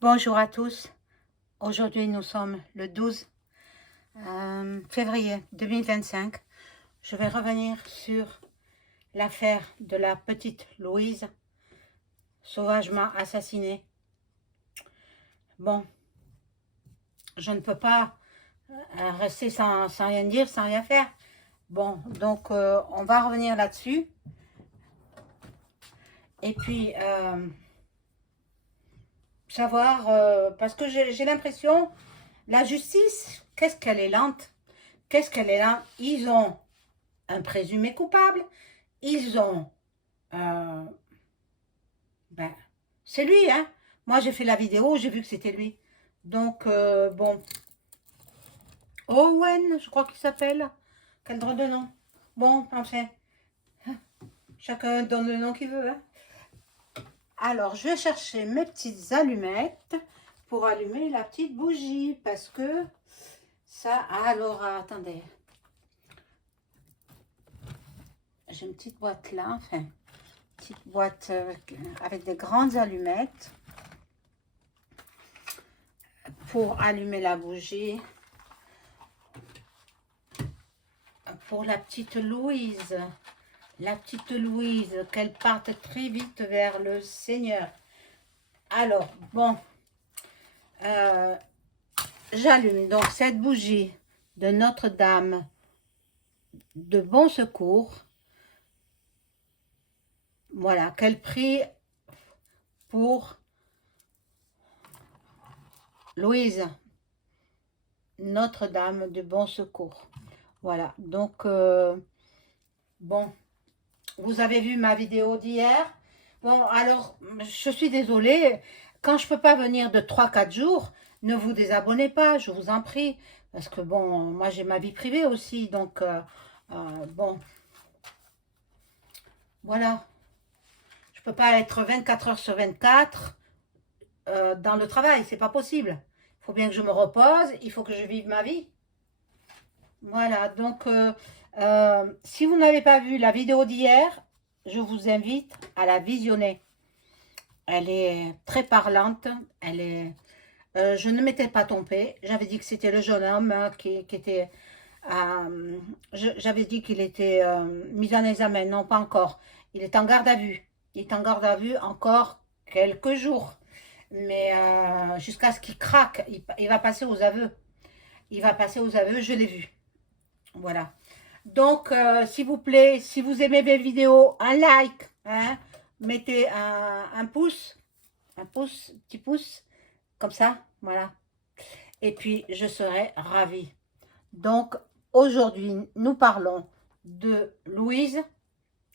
Bonjour à tous. Aujourd'hui, nous sommes le 12 février 2025. Je vais revenir sur l'affaire de la petite Louise, sauvagement assassinée. Bon, je ne peux pas rester sans rien dire, sans rien faire. Bon, donc on va revenir là-dessus. Et puis, savoir, parce que j'ai l'impression, la justice, qu'est-ce qu'elle est lente, qu'est-ce qu'elle est lente. Ils ont un présumé coupable, ils ont, ben, c'est lui, hein. Moi, j'ai fait la vidéo, j'ai vu que c'était lui. Donc, bon, Owen, je crois qu'il s'appelle. Quel drôle de nom. Bon, enfin, chacun donne le nom qu'il veut, hein. Alors, je vais chercher mes petites allumettes pour allumer la petite bougie, parce que ça, alors, attendez. J'ai une petite boîte là, enfin, petite boîte avec des grandes allumettes pour allumer la bougie pour la petite Louise. La petite Louise, qu'elle parte très vite vers le Seigneur. Alors, bon, j'allume donc cette bougie de Notre-Dame de Bon Secours. Voilà, qu'elle prie pour Louise, Notre-Dame de Bon Secours. Voilà, donc, bon, vous avez vu ma vidéo d'hier. Bon, alors, je suis désolée, quand je ne peux pas venir de 3-4 jours, ne vous désabonnez pas, je vous en prie. Parce que, bon, moi, j'ai ma vie privée aussi, donc, bon, voilà. Je ne peux pas être 24 heures sur 24 dans le travail, c'est pas possible. Il faut bien que je me repose, il faut que je vive ma vie. Voilà, donc, si vous n'avez pas vu la vidéo d'hier, je vous invite à la visionner. Elle est très parlante, elle est... je ne m'étais pas trompée, j'avais dit que c'était le jeune homme qui était... j'avais dit qu'il était mis en examen, non pas encore. Il est en garde à vue. Il est en garde à vue encore quelques jours. Mais jusqu'à ce qu'il craque, il va passer aux aveux. Il va passer aux aveux, je l'ai vu. Voilà. Donc, s'il vous plaît, si vous aimez mes vidéos, un like, hein, mettez un pouce, petit pouce, comme ça, voilà. Et puis, je serai ravie. Donc, aujourd'hui, nous parlons de Louise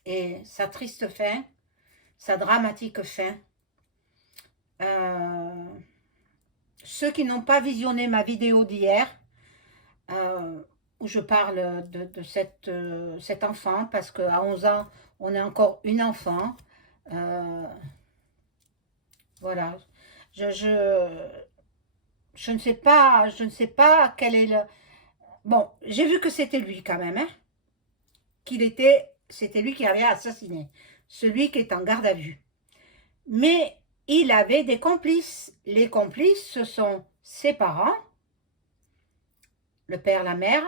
et sa triste fin, sa dramatique fin. Ceux qui n'ont pas visionné ma vidéo d'hier, où je parle de cet enfant, parce qu'à 11 ans, on est encore une enfant. Voilà. Je ne sais pas quel est le... Bon, j'ai vu que c'était lui quand même, hein, c'était lui qui avait assassiné, celui qui est en garde à vue. Mais il avait des complices. Les complices, ce sont ses parents, le père, la mère,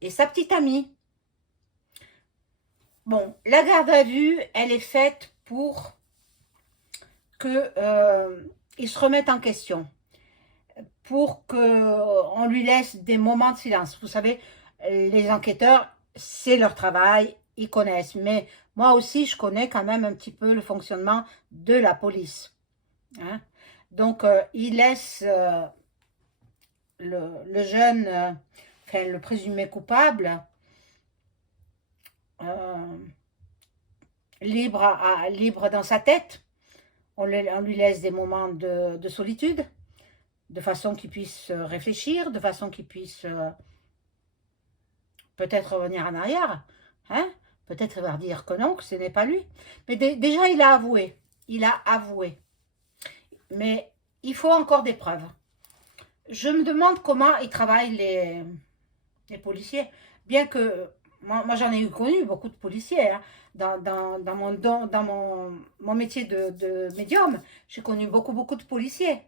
et sa petite amie. Bon, la garde à vue, elle est faite pour que il se remette en question, pour qu'on lui laisse des moments de silence. Vous savez, les enquêteurs, c'est leur travail, ils connaissent. Mais moi aussi, je connais quand même un petit peu le fonctionnement de la police. Hein? Donc, il laisse le jeune, enfin le présumé coupable, libre dans sa tête. On lui laisse des moments de solitude, de façon qu'il puisse réfléchir, de façon qu'il puisse peut-être revenir en arrière, hein? Peut-être il va dire que non, que ce n'est pas lui. Mais déjà, il a avoué. Il a avoué. Mais il faut encore des preuves. Je me demande comment ils travaillent les policiers. Bien que, moi j'en ai connu beaucoup de policiers. Hein. Dans mon métier de médium, j'ai connu beaucoup de policiers.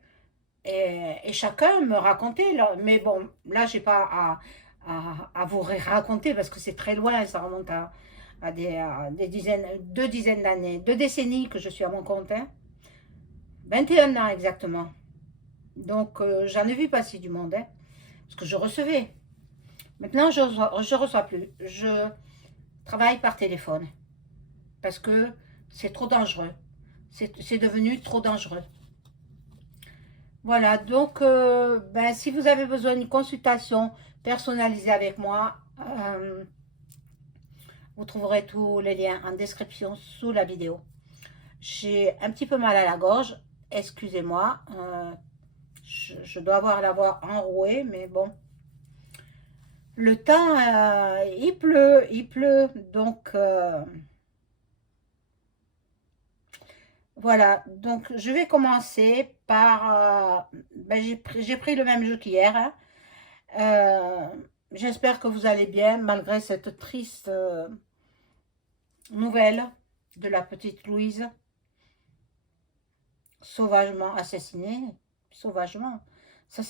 Et chacun me racontait, mais bon, là, j'ai pas à vous raconter parce que c'est très loin, ça remonte à des dizaines, 2 dizaines d'années, 2 décennies que je suis à mon compte, hein. 21 ans exactement. Donc, j'en ai vu passer du monde, hein, parce que je recevais. Maintenant, je reçois plus. Je travaille par téléphone parce que c'est trop dangereux. C'est devenu trop dangereux. Voilà, donc ben, si vous avez besoin d'une consultation personnalisée avec moi, vous trouverez tous les liens en description sous la vidéo. J'ai un petit peu mal à la gorge, excusez-moi, je dois avoir la voix enrouée, mais bon. Le temps, il pleut, donc voilà. Donc je vais commencer par, ben, j'ai pris le même jeu qu'hier, hein. Euh, J'espère que vous allez bien malgré cette triste nouvelle de la petite Louise sauvagement assassinée. Sauvagement. Ça,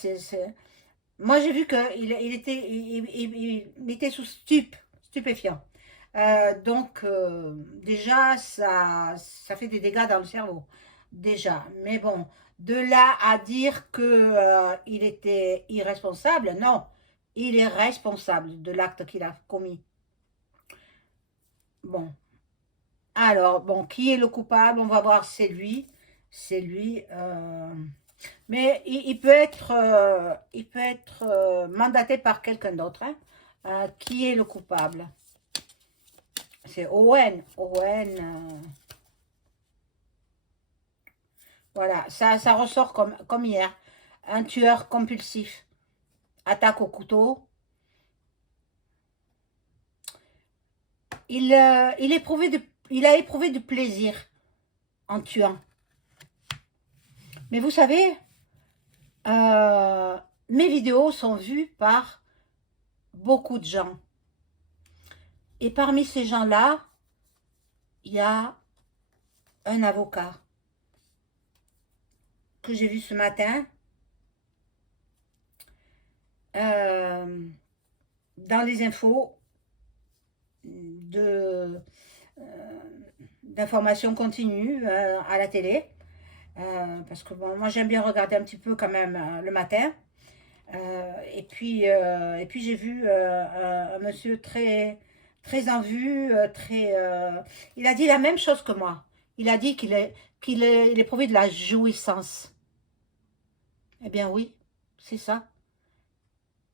moi, j'ai vu il était sous stupéfiant. Donc, déjà, ça fait des dégâts dans le cerveau. Déjà. Mais bon, de là à dire que il était irresponsable, non. Il est responsable de l'acte qu'il a commis. Bon. Alors, bon, qui est le coupable? On va voir, c'est lui. C'est lui. Mais il peut être mandaté par quelqu'un d'autre, hein. Qui est le coupable? C'est Owen. Owen. Voilà, ça ressort comme hier. Un tueur compulsif. Attaque au couteau. Il a éprouvé du plaisir en tuant. Mais vous savez, mes vidéos sont vues par beaucoup de gens. Et parmi ces gens-là, il y a un avocat que j'ai vu ce matin dans les infos d'information continue à la télé. Parce que bon, moi j'aime bien regarder un petit peu quand même le matin. Et puis j'ai vu un monsieur très en vue, il a dit la même chose que moi. Il a dit il éprouvait de la jouissance. Eh bien oui, c'est ça.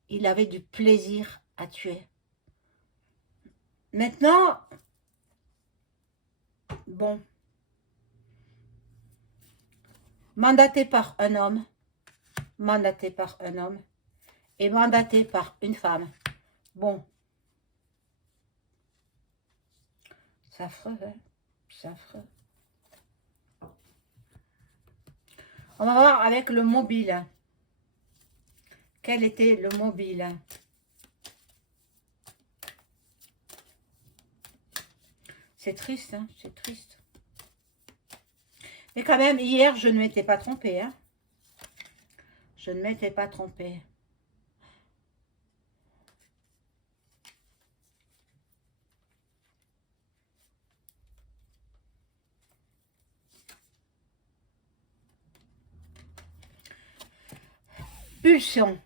Il avait du plaisir à tuer. Maintenant, bon, mandaté par un homme, mandaté par un homme et mandaté par une femme. Bon, c'est affreux, hein? C'est affreux. On va voir avec le mobile. Quel était le mobile? C'est triste, hein? C'est triste. Mais quand même, hier, je ne m'étais pas trompée, hein? Je ne m'étais pas trompée. Pulsion.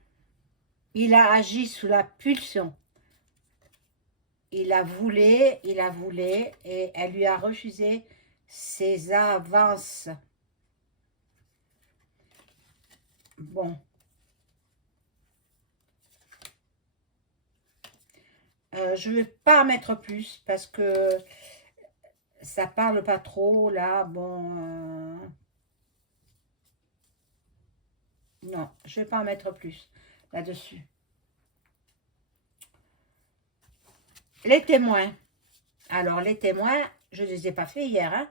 Il a agi sous la pulsion. Il a voulu, et elle lui a refusé ses avances. Bon. Je ne vais pas en mettre plus parce que ça parle pas trop là. Bon. Non, je ne vais pas en mettre plus là-dessus. Les témoins. Alors, les témoins, je ne les ai pas fait hier, hein,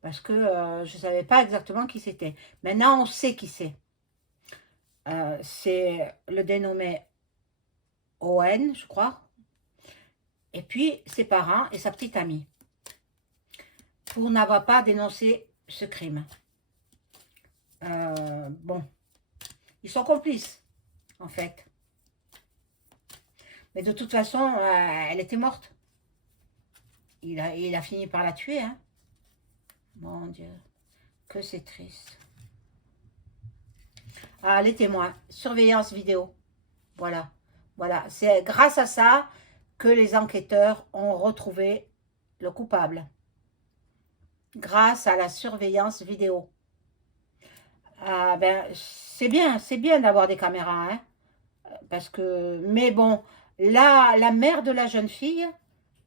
parce que je ne savais pas exactement qui c'était. Maintenant, on sait qui c'est. C'est le dénommé Owen, je crois. Et puis, ses parents et sa petite amie. Pour n'avoir pas dénoncé ce crime. Bon. Ils sont complices, en fait. Mais de toute façon, elle était morte. Il a fini par la tuer, hein. Mon Dieu, que c'est triste. Ah, les témoins, surveillance vidéo. Voilà, voilà. C'est grâce à ça que les enquêteurs ont retrouvé le coupable. Grâce à la surveillance vidéo. Ah ben, c'est bien d'avoir des caméras, hein, parce que, mais bon, là, la mère de la jeune fille,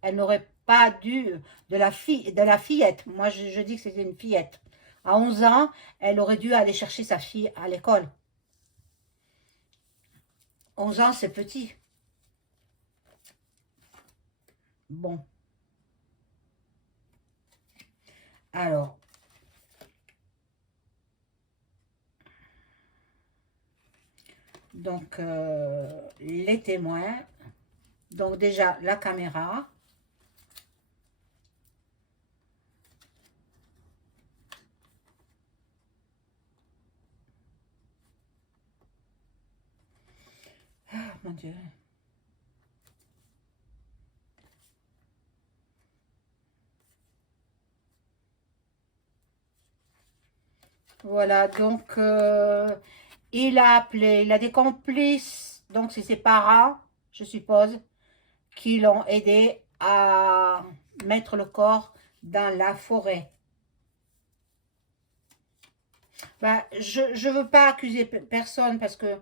elle n'aurait pas dû, de la fillette, moi je dis que c'était une fillette, à 11 ans, elle aurait dû aller chercher sa fille à l'école. 11 ans, c'est petit. Bon, alors, donc, les témoins, donc déjà la caméra, ah mon Dieu, voilà, donc, il a appelé, il a des complices, donc c'est ses parents, je suppose, qui l'ont aidé à mettre le corps dans la forêt. Ben, je veux pas accuser personne parce que,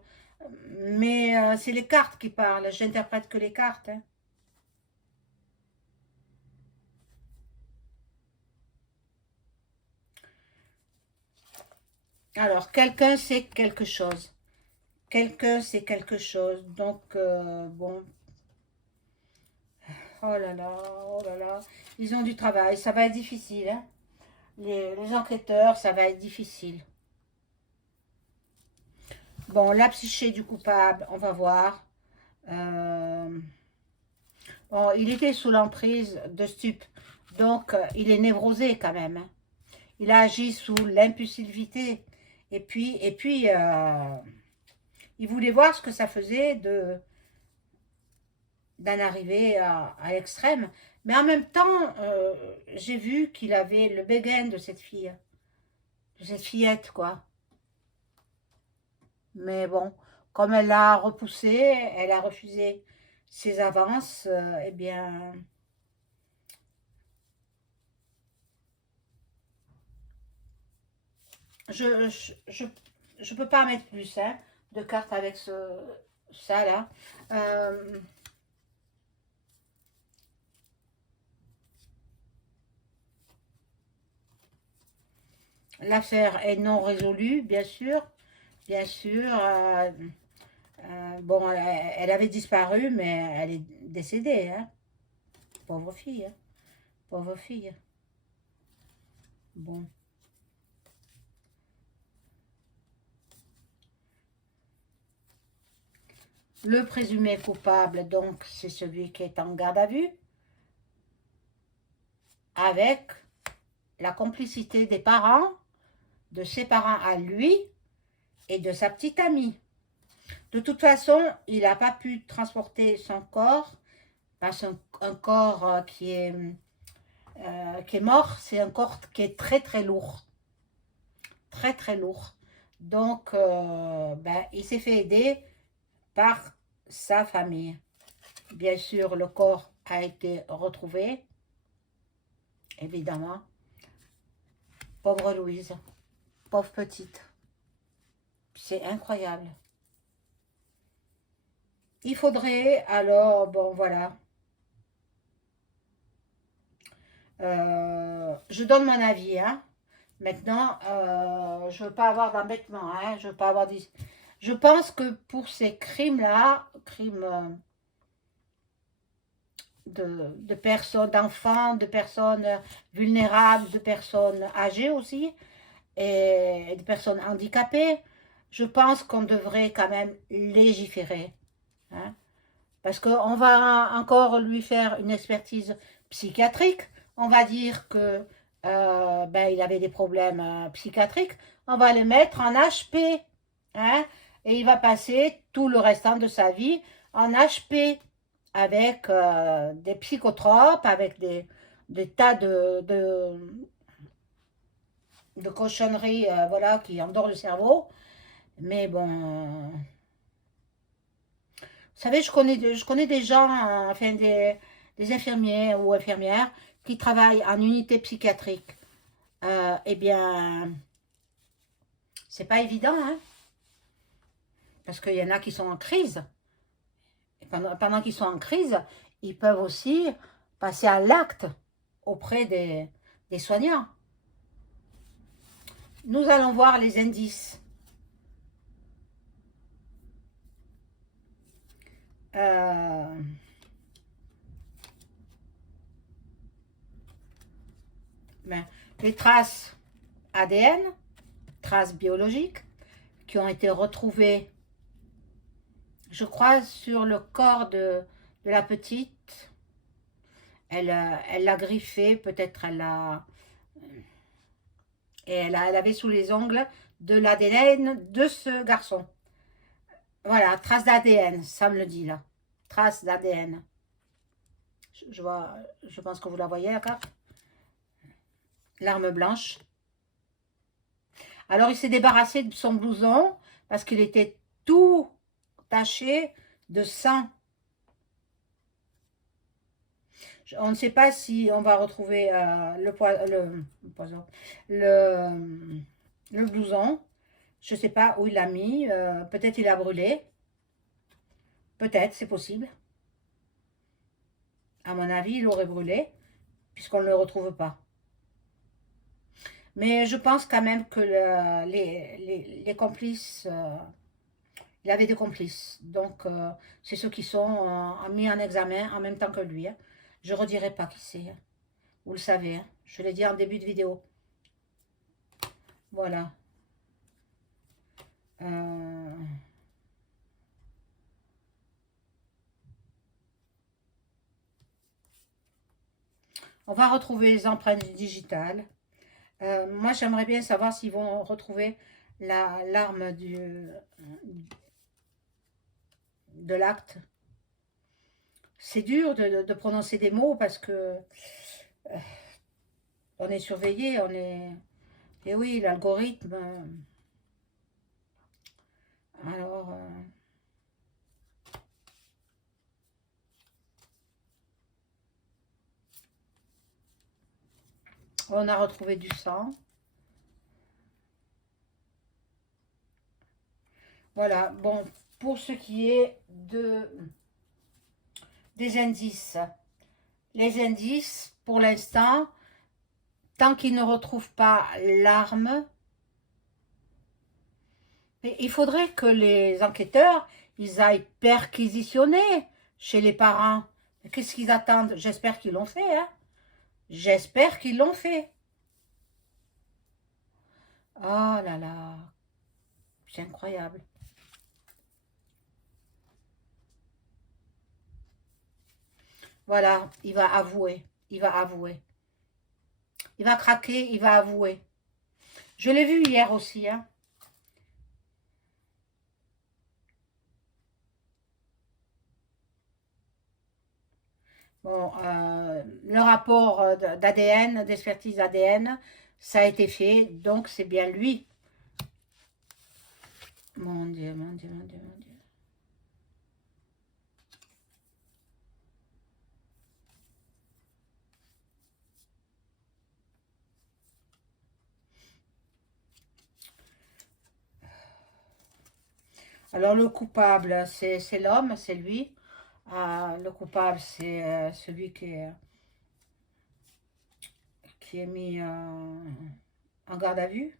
mais c'est les cartes qui parlent, j'interprète que les cartes, hein. Alors, quelqu'un sait quelque chose. Quelqu'un sait quelque chose. Donc, bon, oh là là, oh là là. Ils ont du travail, ça va être difficile, hein. Les enquêteurs, ça va être difficile. Bon, la psyché du coupable, on va voir. Euh, bon, il était sous l'emprise de stupes, donc il est névrosé quand même, hein. Il a agi sous l'impulsivité. Et puis, il voulait voir ce que ça faisait d'en arriver à l'extrême. Mais en même temps, j'ai vu qu'il avait le béguin de cette fillette, quoi. Mais bon, comme elle l'a repoussé, elle a refusé ses avances, eh bien, je, je, je, je peux pas mettre plus, hein, de cartes avec ça là. Euh, L'affaire est non résolue, bien sûr. Bien sûr. Bon, elle avait disparu, mais elle est décédée, hein. Pauvre fille, hein. Pauvre fille. Bon. Le présumé coupable, donc, c'est celui qui est en garde à vue, avec la complicité des parents, de ses parents à lui et de sa petite amie. De toute façon, il n'a pas pu transporter son corps, parce qu'un corps qui est mort, c'est un corps qui est très très lourd. Très très lourd. Donc, ben, il s'est fait aider par sa famille. Bien sûr, le corps a été retrouvé, évidemment. Pauvre Louise, pauvre petite. C'est incroyable. Il faudrait alors, bon voilà, je donne mon avis, hein. Maintenant, je ne veux pas avoir d'embêtement, hein. Je veux pas avoir Je pense que pour ces crimes-là, crimes de personnes, d'enfants, de personnes vulnérables, de personnes âgées aussi, et de personnes handicapées, je pense qu'on devrait quand même légiférer, hein. Parce qu'on va encore lui faire une expertise psychiatrique. On va dire que ben, il avait des problèmes psychiatriques. On va le mettre en HP, hein. et il va passer tout le restant de sa vie en HP avec des psychotropes, avec des tas de cochonneries voilà, qui endort le cerveau. Mais bon, vous savez, je connais des gens, enfin des infirmiers ou infirmières qui travaillent en unité psychiatrique. Eh bien, c'est pas évident, hein, parce qu'il y en a qui sont en crise. Et pendant qu'ils sont en crise, ils peuvent aussi passer à l'acte auprès des soignants. Nous allons voir les indices. Euh, ben, les traces ADN, traces biologiques, qui ont été retrouvées, je crois, sur le corps de la petite. Elle l'a griffé, peut-être elle l'a... Et elle avait sous les ongles de l'ADN de ce garçon. Voilà, trace d'ADN, ça me le dit là. Trace d'ADN. Je pense que vous la voyez la carte. L'arme blanche. Alors il s'est débarrassé de son blouson parce qu'il était tout taché de sang. On ne sait pas si on va retrouver le blouson. Je ne sais pas où il l'a mis. Peut-être il a brûlé. Peut-être, c'est possible. À mon avis, il aurait brûlé, puisqu'on ne le retrouve pas. Mais je pense quand même que les complices, il avait des complices. Donc, c'est ceux qui sont mis en examen en même temps que lui. Hein. Je ne redirai pas qui c'est. Hein. Vous le savez. Hein. Je l'ai dit en début de vidéo. Voilà. On va retrouver les empreintes digitales. Moi, j'aimerais bien savoir s'ils vont retrouver l'arme de l'acte. C'est dur de prononcer des mots parce que on est surveillé, on est... Et oui, l'algorithme... alors... on a retrouvé du sang. Voilà, bon, pour ce qui est des indices. Les indices, pour l'instant, tant qu'ils ne retrouvent pas l'arme, il faudrait que les enquêteurs, ils aillent perquisitionner chez les parents. Qu'est-ce qu'ils attendent? J'espère qu'ils l'ont fait, hein. J'espère qu'ils l'ont fait. Oh là là, c'est incroyable. Voilà, il va avouer, il va avouer. Il va craquer, il va avouer. Je l'ai vu hier aussi, hein. Bon, le rapport d'ADN, d'expertise ADN, ça a été fait, donc c'est bien lui. Mon Dieu, mon Dieu, mon Dieu, mon Dieu. Alors le coupable, c'est l'homme, c'est lui. Le coupable, c'est celui qui est mis en garde à vue.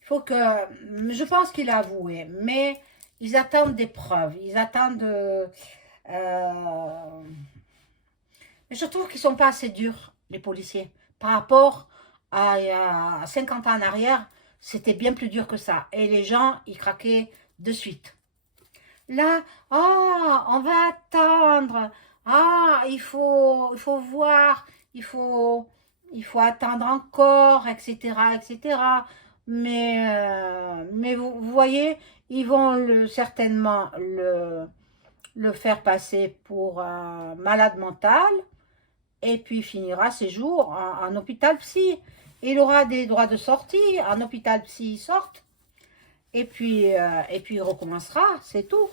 Il faut que... Je pense qu'il a avoué, mais ils attendent des preuves. Ils attendent... mais je trouve qu'ils ne sont pas assez durs, les policiers. Par rapport à il y a 50 ans en arrière, c'était bien plus dur que ça. Et les gens, ils craquaient de suite. Là, oh, on va attendre. Ah, il faut voir, il faut attendre encore, etc., etc. Mais vous voyez, ils vont certainement le faire passer pour un malade mental et puis il finira ses jours en hôpital psy. Il aura des droits de sortie, en hôpital psy, il sort, et puis il recommencera, c'est tout.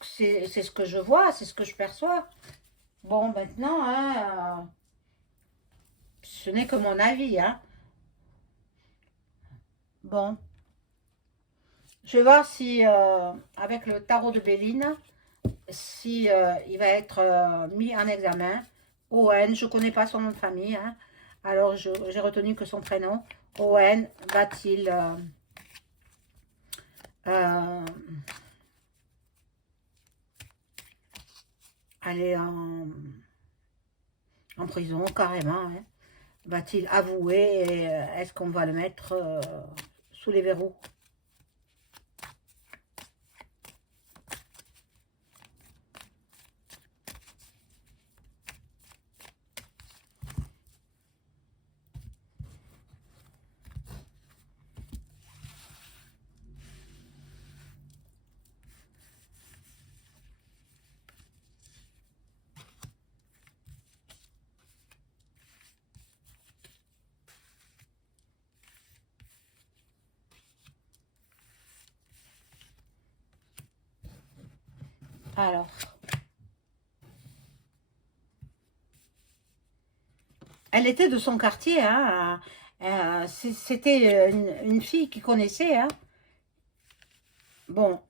C'est ce que je vois, c'est ce que je perçois. Bon, maintenant, hein, ce n'est que mon avis. Hein. Bon, je vais voir si, avec le tarot de Béline, si il va être mis en examen. Owen, je ne connais pas son nom de famille. Hein. Alors, j'ai retenu que son prénom. Owen va-t-il euh, aller en prison carrément, hein. Va-t-il avouer et est-ce qu'on va le mettre sous les verrous? Alors, elle était de son quartier, hein. C'était une fille qui connaissait, hein. Bon,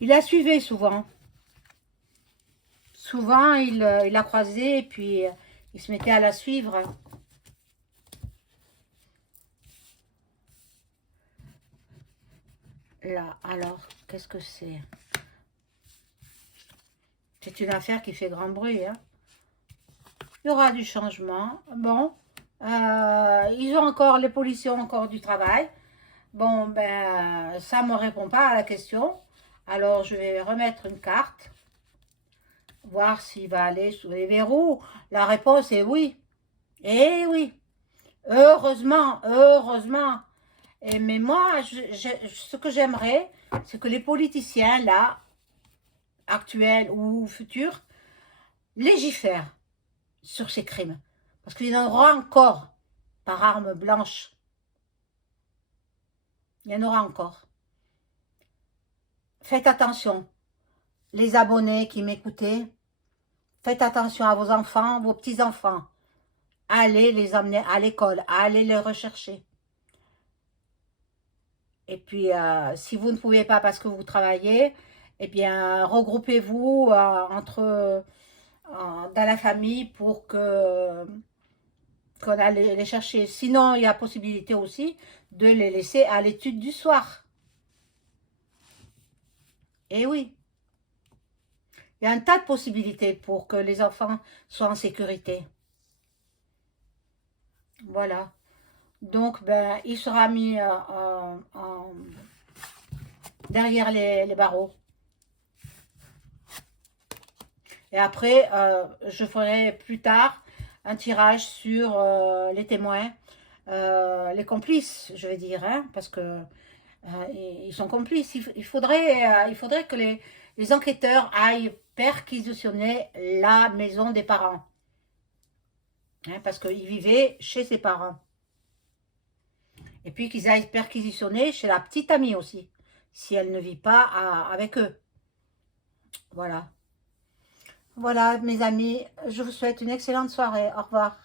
il la suivait souvent. Souvent, il la croisait et puis il se mettait à la suivre. Là, alors, qu'est-ce que c'est? C'est une affaire qui fait grand bruit, hein. Il y aura du changement. Bon, ils ont encore, les policiers ont encore du travail. Bon, ben, ça ne me répond pas à la question. Alors, je vais remettre une carte, voir s'il va aller sous les verrous. La réponse est oui. Eh oui. Heureusement, heureusement. Mais moi, ce que j'aimerais, c'est que les politiciens, là, actuels ou futurs, légifèrent sur ces crimes. Parce qu'il y en aura encore par arme blanche. Il y en aura encore. Faites attention. Les abonnés qui m'écoutez, faites attention à vos enfants, vos petits-enfants. Allez les emmener à l'école, allez les rechercher. Et puis, si vous ne pouvez pas parce que vous travaillez, eh bien, regroupez-vous dans la famille pour qu'on aille les chercher. Sinon, il y a possibilité aussi de les laisser à l'étude du soir. Eh oui, il y a un tas de possibilités pour que les enfants soient en sécurité. Voilà. Donc, ben, il sera mis derrière les barreaux. Et après, je ferai plus tard un tirage sur les témoins, les complices, je vais dire, hein, parce que ils sont complices. Il faudrait que les enquêteurs aillent perquisitionner la maison des parents. Hein, parce qu'ils vivaient chez ses parents. Et puis qu'ils aillent perquisitionner chez la petite amie aussi, si elle ne vit pas avec eux. Voilà. Voilà, mes amis, je vous souhaite une excellente soirée. Au revoir.